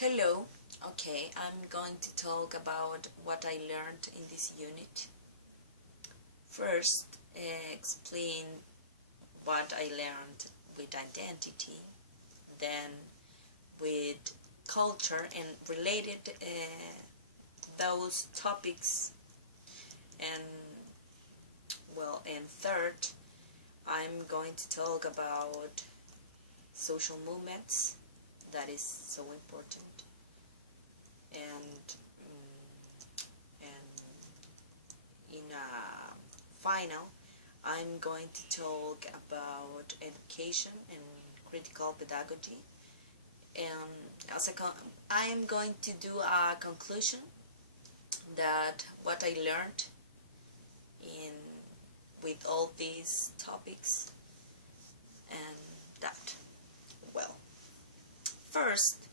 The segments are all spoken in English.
Hello. Okay, I'm going to talk about what I learned in this unit. First, explain what I learned with identity, then with culture and related those topics, and and third, I'm going to talk about social movements. That is so important. And in a final, I'm going to talk about education and critical pedagogy. And I am going to do a conclusion that what I learned in with all these topics and that. Well, first,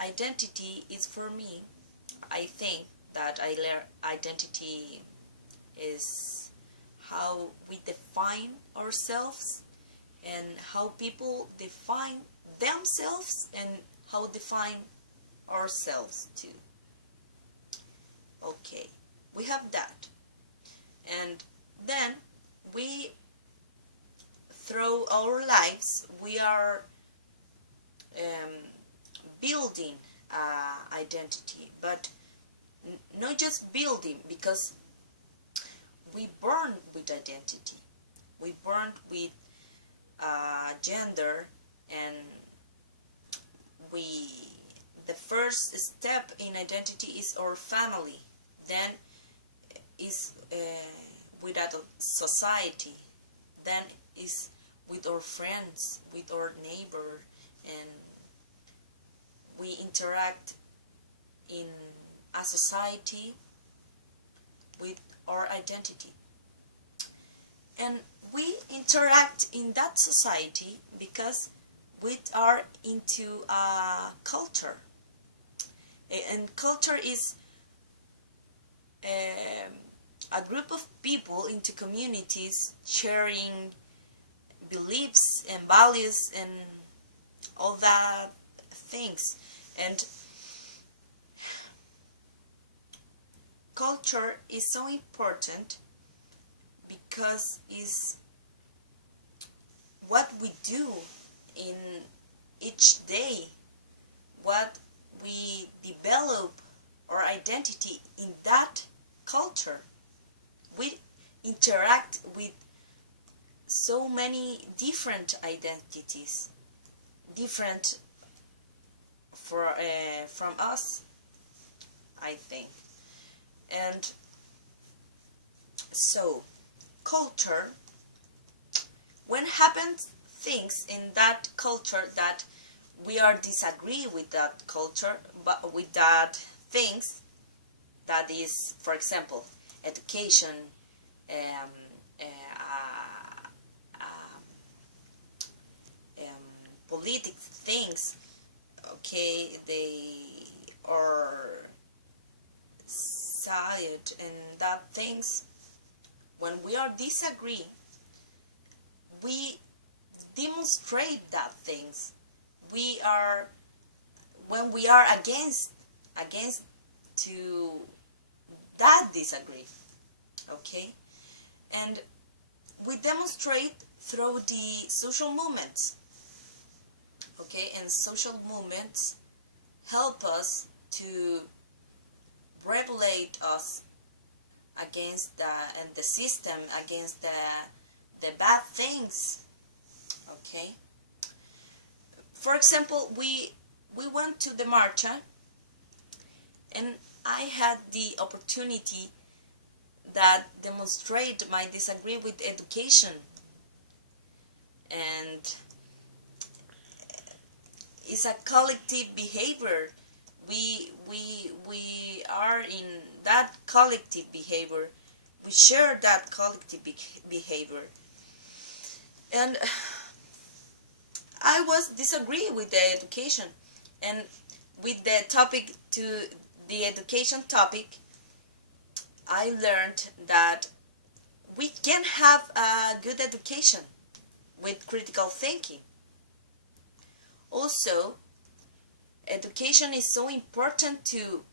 identity is for me. I think that identity is how we define ourselves and how people define themselves and how define ourselves too. Okay, we have that. And then we, through our lives, we are building identity, but not just building, because we born with identity. We born with gender, and the first step in identity is our family. Then is with a society. Then is with our friends, with our neighbor, and we interact in a society with our identity. And we interact in that society because we are into a culture. And culture is a group of people into communities sharing beliefs and values and all that things. And culture is so important because it's what we do in each day, what we develop our identity in that culture. We interact with so many different identities, different from us, I think. And so, culture, when happens things in that culture that we are disagree with that culture, but with that things, that is, for example, education, um, political things, okay, they are side and that things. When we are disagree, we demonstrate that things. When we are against to that disagree, okay, and we demonstrate through the social movements, okay, and social movements help us to regulate us against the system, against the bad things, okay. For example, we went to the marcha, and I had the opportunity that demonstrate my disagree with education, and it's a collective behavior. We are in that collective behavior. We share that collective behavior, and I was disagree with the education, and with the topic to the education topic, I learned that we can have a good education with critical thinking. Also, education is so important to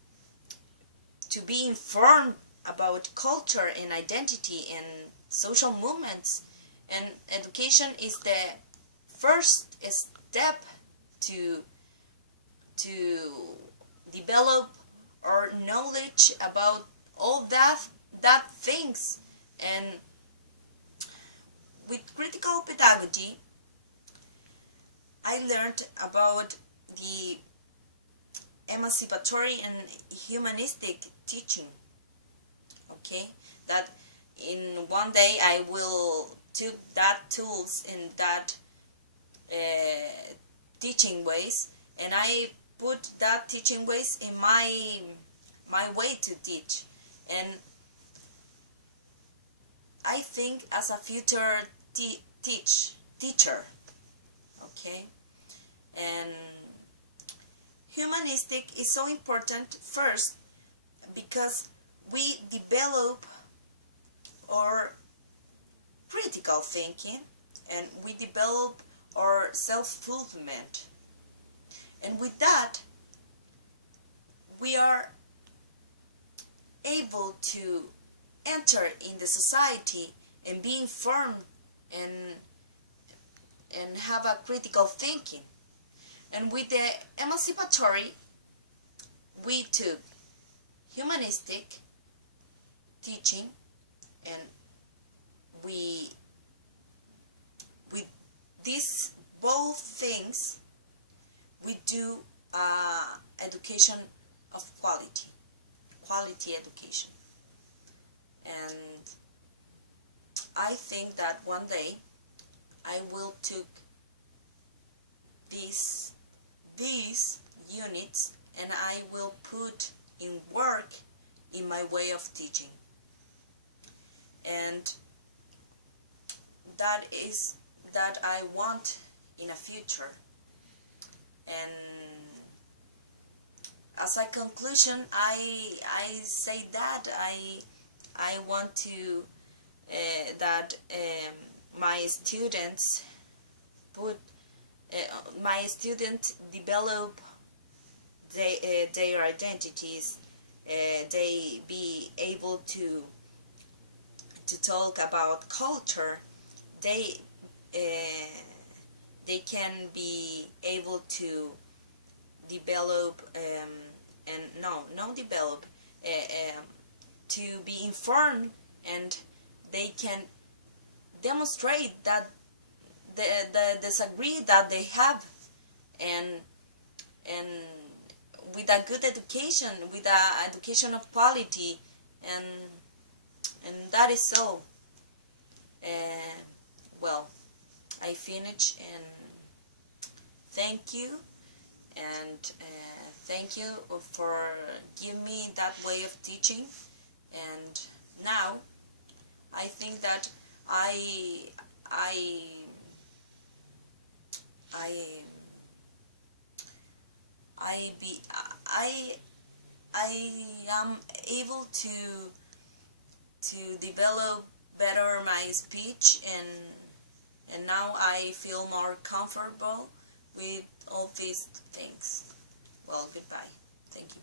be informed about culture and identity and social movements, and education is the first step to develop our knowledge about all that things. And with critical pedagogy I learned about the emancipatory and humanistic teaching. Okay, that in one day I will took that tools and that teaching ways, and I put that teaching ways in my way to teach. And I think as a future teacher, okay, and humanistic is so important first because we develop our critical thinking and we develop our self-fulfillment, and with that we are able to enter in the society and be informed and have a critical thinking. And with the emancipatory we took humanistic teaching, and we with these both things we do education of quality education. And I think that one day I will take these units and I will put in work in my way of teaching, and that is that I want in a future. And as a conclusion, I say that I want to that my students develop their identities. They be able to talk about culture. They can be able to develop to be informed, and they can demonstrate that the disagree that they have, and with a good education, with a education of quality, and that is so. Well, I finish, and thank you, and thank you for giving me that way of teaching. And now I think that I am able to develop better my speech, and now I feel more comfortable with all these things. Well, goodbye. Thank you.